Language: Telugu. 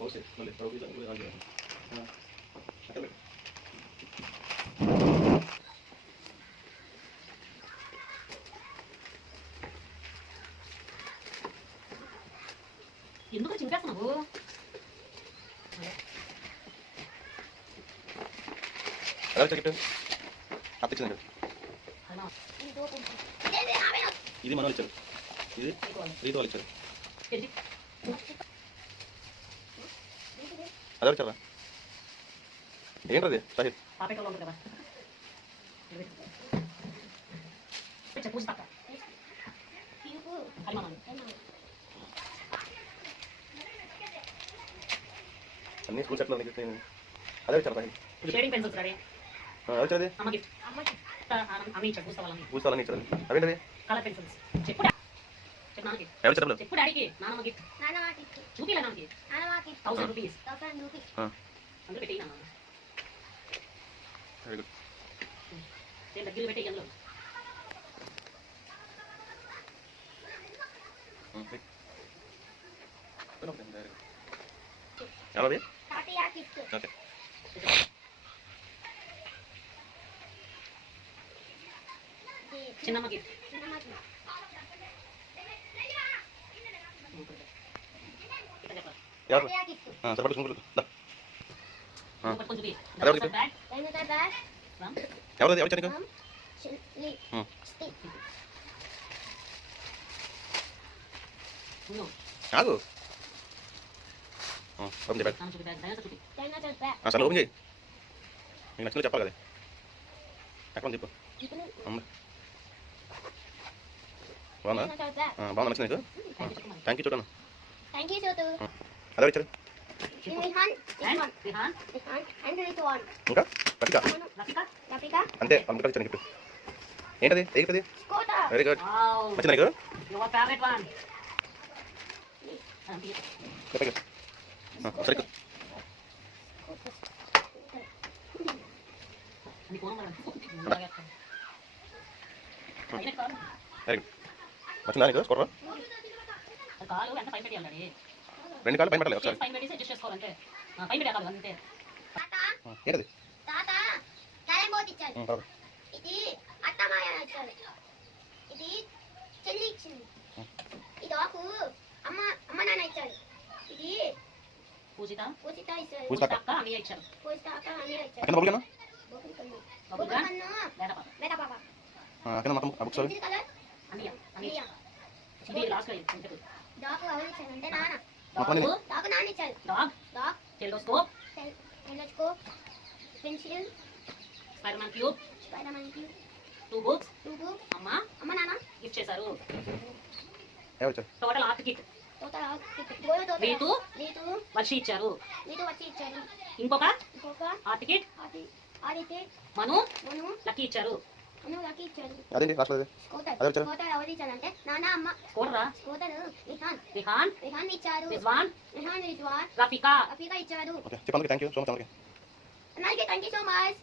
పోసి మళ్ళీ అక్కడ ఎందుకు చింపేస్తున్నావు? అలా చెట్టు అప్పించింది. ఇది మన వాళ్ళు ఇచ్చారు, ఇది రీతి వాళ్ళు ఇచ్చారు. అదే వచ్చారా? ఏంటది షాహిద్? అన్ని స్కూల్ సెట్లో అదే వచ్చారా షాహిద్? అదే వచ్చేది పూస్తాలని ఇచ్చారు. అవేంటది? ఎవరు చెప్పలేదు? చెప్పు డాడీకి నానమ్మ గిఫ్ట్ చూపిలే నాన్నకి 1000 రూపీస్ అందులో పెట్టి నాన్న వెరీ గుడ్. నేను దగ్గర పెట్టి అందులో ఎవరది? ఓకే చిన్నమ్మ గిఫ్ట్ ఎవరు? సరిపడి చూడు. ఎవరు ఎవరు నీకు? కాదు ఓపెన్ చేయి. అసలు ఓపెన్ చేయి. నీకు నచ్చిందో చెప్పాలి కదా. ఎక్కడ చెప్పు. బాగుందా? బాగుందా? నచ్చింది నీకు? థ్యాంక్ యూ చూడను. అదే వచ్చారు. ఇంకా రఫికా అంతే. అందుకు వచ్చాను గిఫ్ట్. ఏంటది? ఏంటది? Very good. నచ్చిందా నీకు? సరే వెరీ గుడ్. నచ్చిందా నీకు? స్కోర్ రెండు కాళ్ళు పైన పెట్టాలి ఒకసారి. ఏంటది? ఇది అత్తమాయ ఇచ్చారు, ఇది చెల్లి ఇచ్చింది, ఇది ఆకు అమ్మ నాన్న ఇచ్చారు, ఇది పూజిత ఇచ్చారు, పూజిత అక్క అన్నయ్య ఇచ్చారు. పెన్సిల్, స్పైడర్మ్యాన్ క్యూబ్, 2 books అమ్మ నాన్న గిఫ్ట్ చేశారు. Total art kit Ritu Varshi ఇచ్చారు. ఇంకొక ఆర్ట్ కిట్ మను లక్కీ ఇచ్చారు. అదేంటి లాస్ట్ అది? అంటే నాన్న అమ్మ రిహాన్ ఇచ్చారు, రిజ్వాన్ రఫికా ఇచ్చారు. ఓకే చెప్పండి. Thank you so much. అందరికీ థాంక్యూ సో మచ్.